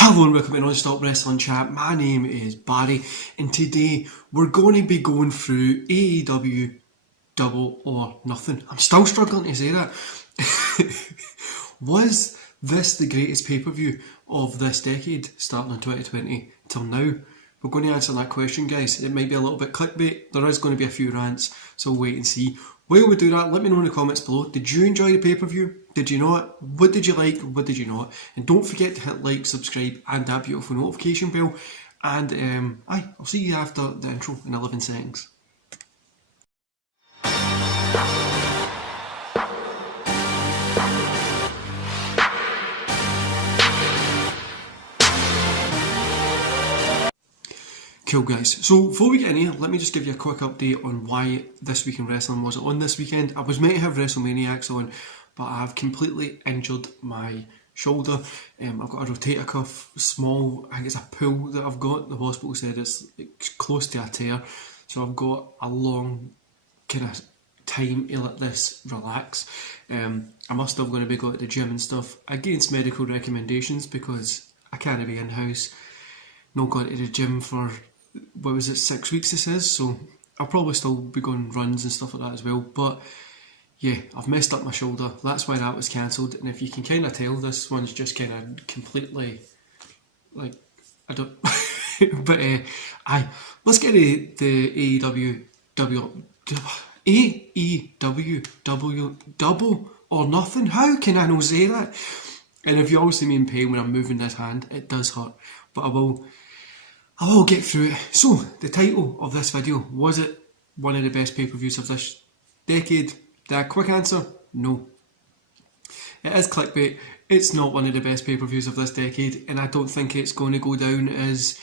Hello and welcome to Non-Stop Wrestling Chat. My name is Barry and today we're going to be going through AEW Double or Nothing. I'm still struggling to say that. Was this the greatest pay-per-view of this decade, starting in 2020 till now? We're going to answer that question, guys. It might be a little bit clickbait. There is going to be a few rants, so we'll wait and see. While we do that, let me know in the comments below. Did you enjoy the pay-per-view? Did you not? What did you like? What did you not? And don't forget to hit like, subscribe, and that beautiful notification bell. And I'll see you after the intro in 11 seconds. Cool, guys. So before we get in here, let me just give you a quick update on why This Week in Wrestling wasn't on this weekend. I was meant to have WrestleManiacs on, but I've completely injured my shoulder. I've got a rotator cuff, small, I think it's a pull that I've got. The hospital said it's close to a tear. So I've got a long kind of time to let this relax. I'm still going to be going to the gym and stuff against medical recommendations because I can't be in-house. Not going to the gym for, 6 weeks it says, so I'll probably still be going runs and stuff like that as well, but yeah, I've messed up my shoulder, that's why that was cancelled, and if you can kind of tell, this one's just kind of completely, like, I don't, but let's get to the AEW Double or Nothing. How can I not say that? And if you all see me in pain when I'm moving this hand, it does hurt, but I will get through it. So, the title of this video, was it one of the best pay-per-views of this decade? The quick answer, no. It is clickbait. It's not one of the best pay-per-views of this decade, and I don't think it's going to go down as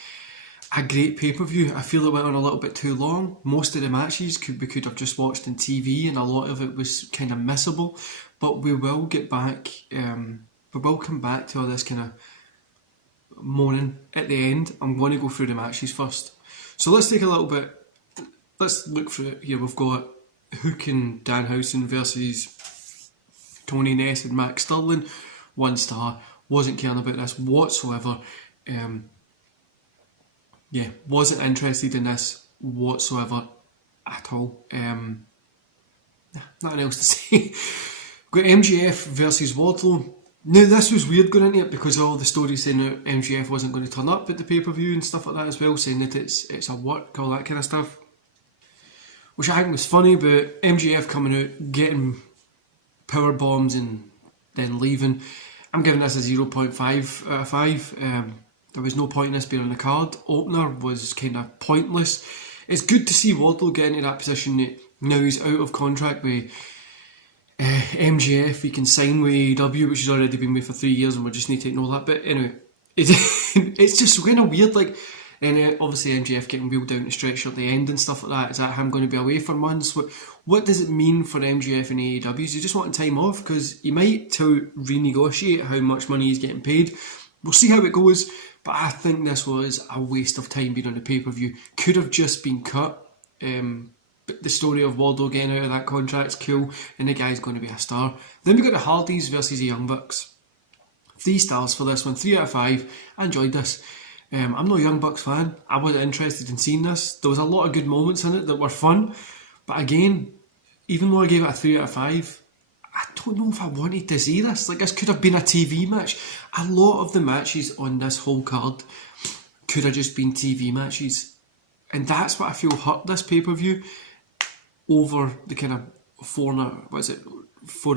a great pay-per-view. I feel it went on a little bit too long. Most of the matches we could have just watched on TV, and a lot of it was kind of missable. But we will get back, we will come back to all this kind of moaning at the end. I'm going to go through the matches first. So let's take a little bit, let's look through it here. We've got Hook and Danhausen versus Tony Ness and Max Sterling. 1 star. Wasn't caring about this whatsoever. Wasn't interested in this whatsoever at all. Nothing else to say. Got MJF versus Wardlow. Now this was weird going into it because all the stories saying that MJF wasn't going to turn up at the pay-per-view and stuff like that as well, saying that it's a work, all that kind of stuff. Which I think was funny, but MJF coming out, getting power bombs and then leaving. I'm giving this a 0.5 out of 5. There was no point in this being on the card. Opener was kind of pointless. It's good to see Wardlow get into that position that now he's out of contract with MJF. He can sign with AEW, which has already been with for 3 years, and we just need to ignore that. But anyway, it's just kind of weird, like, and obviously MJF getting wheeled down to stretcher at the end and stuff like that. Is that him going to be away for months? What does it mean for MJF and AEW? Is he just wanting time off? Because he might renegotiate how much money he's getting paid. We'll see how it goes, but I think this was a waste of time being on the pay-per-view. Could have just been cut. But the story of Wardlow getting out of that contract's cool, and the guy's going to be a star. Then we got the Hardys versus the Young Bucks. 3 stars for this one, 3 out of 5. I enjoyed this. I'm not a Young Bucks fan. I wasn't interested in seeing this. There was a lot of good moments in it that were fun, but again, even though I gave it a 3 out of 5, I don't know if I wanted to see this. Like, this could have been a TV match. A lot of the matches on this whole card could have just been TV matches, and that's what I feel hurt this pay-per-view over the kind of 4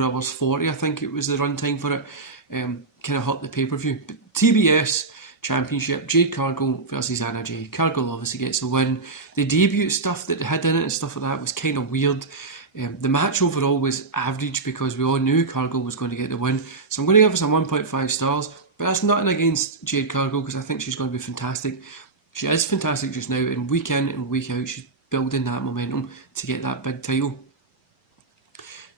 hours 40, I think it was the runtime for it. Kind of hurt the pay-per-view. But TBS Championship, Jade Cargill versus Anna Jay. Cargill obviously gets the win. The debut stuff that they had in it and stuff like that was kind of weird. The match overall was average because we all knew Cargill was going to get the win. So I'm going to give us a 1.5 stars. But that's nothing against Jade Cargill because I think she's going to be fantastic. She is fantastic just now, and week in and week out she's building that momentum to get that big title.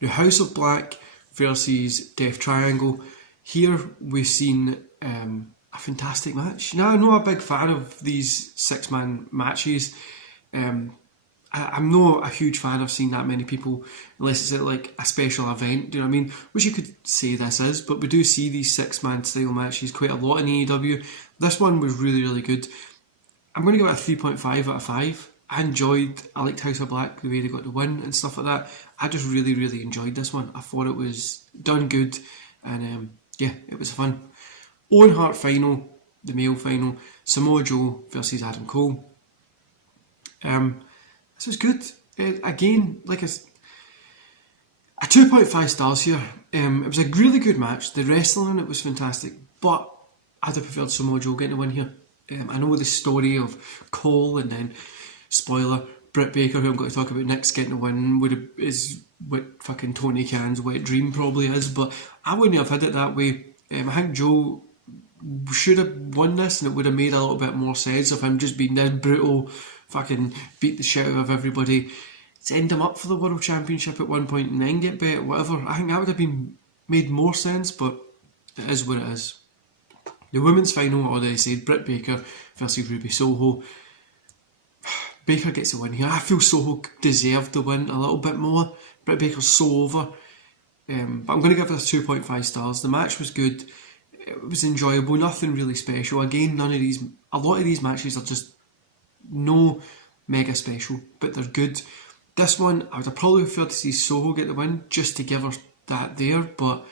The House of Black versus Death Triangle. Here we've seen a fantastic match. Now, I'm not a big fan of these 6-man matches. I'm not a huge fan of seeing that many people unless it's at like a special event, do you know what I mean? Which you could say this is, but we do see these 6-man style matches quite a lot in AEW. This one was really, really good. I'm going to give it a 3.5 out of 5. I liked House of Black, the way they got the win and stuff like that. I just really, really enjoyed this one. I thought it was done good, and yeah, it was fun. Owen Hart final, the male final, Samoa Joe versus Adam Cole. This was good. Again, like a 2.5 stars here. It was a really good match. The wrestling in it was fantastic, but I'd have preferred Samoa Joe getting the win here. I know the story of Cole, and then, spoiler, Britt Baker, who I'm going to talk about next, getting the win is what fucking Tony Khan's wet dream probably is, but I wouldn't have had it that way. I think Joe should have won this, and it would have made a little bit more sense of him just being this brutal, fucking beat the shit out of everybody, send him up for the World Championship at one point and then get bet, whatever. I think that would have been made more sense, but it is what it is. The women's final, already said, Britt Baker versus Ruby Soho. Baker gets the win here. I feel Soho deserved the win a little bit more. Britt Baker's so over. But I'm going to give this 2.5 stars. The match was good. It was enjoyable. Nothing really special. Again, a lot of these matches are just no mega special, but they're good. This one, I would have probably preferred to see Soho get the win just to give her that there, but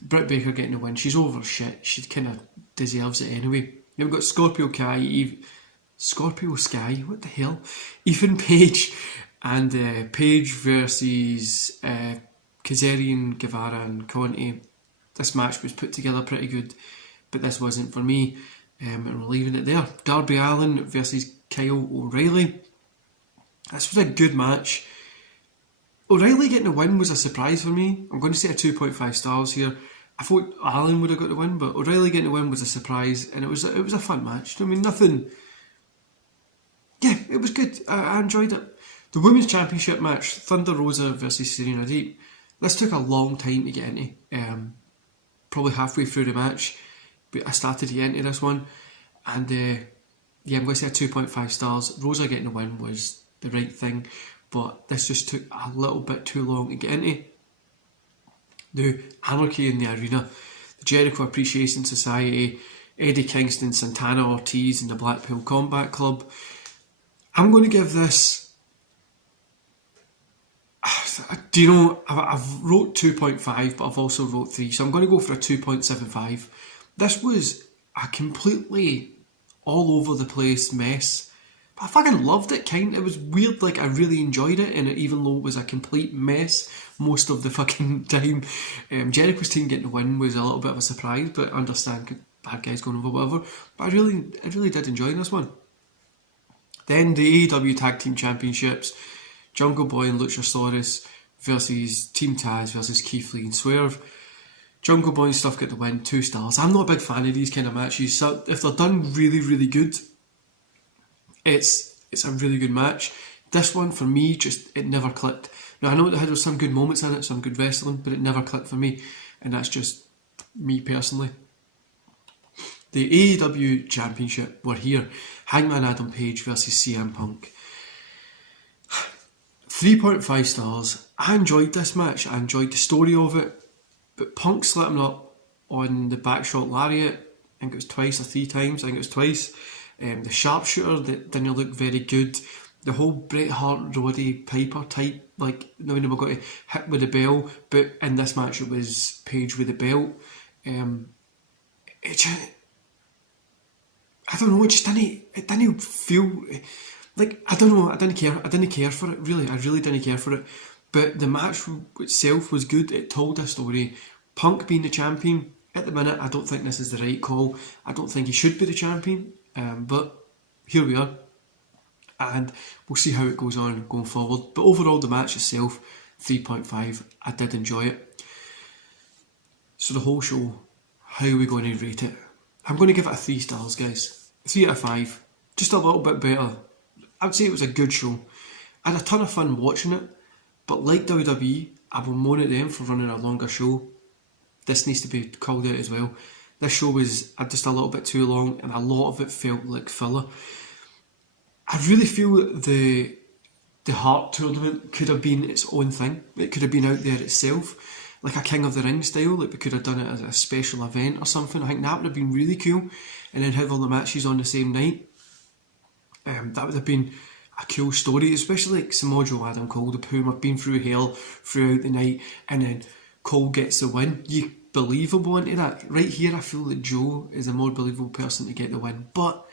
Britt Baker getting the win, she's over shit. She kind of deserves it anyway. Then we've got Scorpio Sky, what the hell? Ethan Page and Page versus Kazarian, Guevara and Conti. This match was put together pretty good, but this wasn't for me, and we're leaving it there. Darby Allin versus Kyle O'Reilly. This was a good match. O'Reilly getting the win was a surprise for me. I'm going to say a 2.5 stars here. I thought Allin would have got the win, but O'Reilly getting the win was a surprise, and it was a fun match. I mean, nothing. Yeah, it was good. I enjoyed it. The Women's Championship match, Thunder Rosa versus Serena Deeb. This took a long time to get into. Probably halfway through the match, but I started to get into this one, and yeah, I'm going to say a 2.5 stars. Rosa getting the win was the right thing, but this just took a little bit too long to get into. The Anarchy in the Arena, the Jericho Appreciation Society, Eddie Kingston, Santana Ortiz and the Blackpool Combat Club. I'm going to give this, do you know, I've wrote 2.5, but I've also wrote 3, so I'm going to go for a 2.75. This was a completely all over the place mess. But I fucking loved it, it was weird, like I really enjoyed it, and even though it was a complete mess most of the fucking time, Jericho's team getting the win was a little bit of a surprise, but I understand bad guys going over, whatever. But I really did enjoy this one. Then the AEW Tag Team Championships, Jungle Boy and Luchasaurus versus Team Taz versus Keith Lee and Swerve. Jungle Boy and stuff get the win, 2 stars. I'm not a big fan of these kind of matches, so if they're done really, really good, it's a really good match. This one, for me, it never clicked. Now, I know it had some good moments in it, some good wrestling, but it never clicked for me, and that's just me personally. The AEW Championship were here. Hangman Adam Page versus CM Punk. 3.5 stars. I enjoyed this match. I enjoyed the story of it. But Punk slit him up on the backshot lariat. I think it was twice or 3 times. I think it was twice. The sharpshooter that didn't look very good. The whole Bret Hart, Roddy Piper type, like, no one ever got to hit with the bell. But in this match, it was Page with the belt. I don't know, it didn't feel like, I don't know, I didn't care for it, really. I really didn't care for it. But the match itself was good. It told a story. Punk being the champion, at the minute, I don't think this is the right call. I don't think he should be the champion. But here we are. And we'll see how it goes on going forward. But overall, the match itself, 3.5. I did enjoy it. So the whole show, how are we going to rate it? I'm going to give it a 3 stars, guys. 3 out of 5. Just a little bit better. I'd say it was a good show. I had a ton of fun watching it. But like WWE, I will moan at them for running a longer show. This needs to be called out as well. This show was just a little bit too long, and a lot of it felt like filler. I really feel the the Heart tournament could have been its own thing. It could have been out there itself, like a King of the Ring style. Like we could have done it as a special event or something. I think that would have been really cool. And then have all the matches on the same night. That would have been a cool story, especially like Mojo, Adam Cole, the whom have been through hell throughout the night, and then Cole gets the win. You believable into that. Right here, I feel that Joe is a more believable person to get the win. But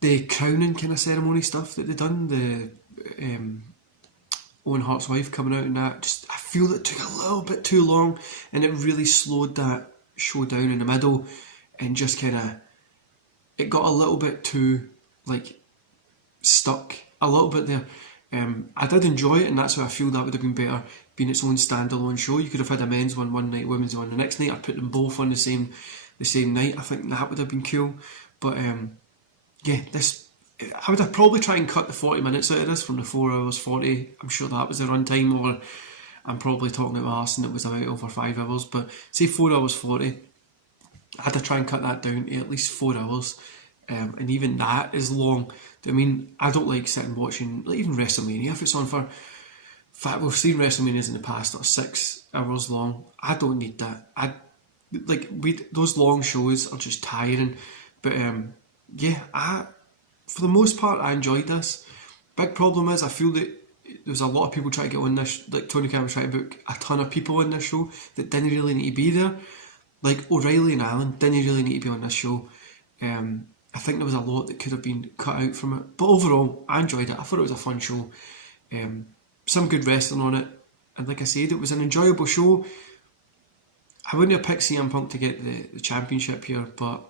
the crowning kind of ceremony stuff that they done, the Owen Hart's wife coming out and that, just I feel that took a little bit too long, and it really slowed that show down in the middle, and just kind of it got a little bit too like stuck a little bit there. I did enjoy it, and that's why I feel that would have been better being its own standalone show. You could have had a men's one night, women's one the next night. I'd put them both on the same night. I think that would have been cool. But yeah, this I would have probably try and cut the 40 minutes out of this from the 4 hours 40. I'm sure that was the run time, or I'm probably talking about arse and it was about over 5 hours. But say 4 hours 40, I had to try and cut that down to at least 4 hours. And even that is long. I mean, I don't like sitting watching, like even WrestleMania, if it's on for... In fact, we've seen WrestleManias in the past that are 6 hours long. I don't need that. Those long shows are just tiring. But yeah, for the most part, I enjoyed this. Big problem is, I feel that there's a lot of people trying to get on this, like Tony Khan was trying to book a ton of people in this show that didn't really need to be there. Like O'Reilly and Allen didn't really need to be on this show. I think there was a lot that could have been cut out from it. But overall, I enjoyed it. I thought it was a fun show. Some good wrestling on it. And like I said, it was an enjoyable show. I wouldn't have picked CM Punk to get the championship here, but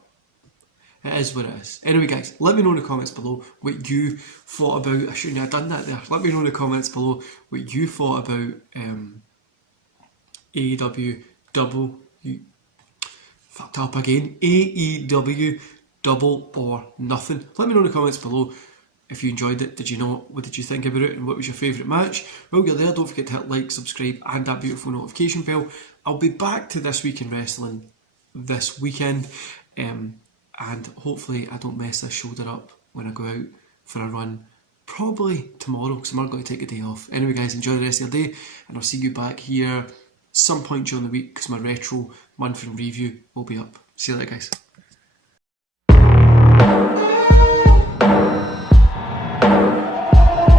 it is what it is. Anyway, guys, let me know in the comments below what you thought about... I shouldn't have done that there. Let me know in the comments below what you thought about AEW Double... Fucked up again. AEW Double or Nothing. Let me know in the comments below if you enjoyed it. Did you know? What did you think about it? And what was your favourite match? While you're there, don't forget to hit like, subscribe and that beautiful notification bell. I'll be back to This Week in Wrestling this weekend. And hopefully I don't mess this shoulder up when I go out for a run. Probably tomorrow, because I'm not going to take a day off. Anyway, guys, enjoy the rest of your day. And I'll see you back here some point during the week, because my retro month in review will be up. See you later, guys.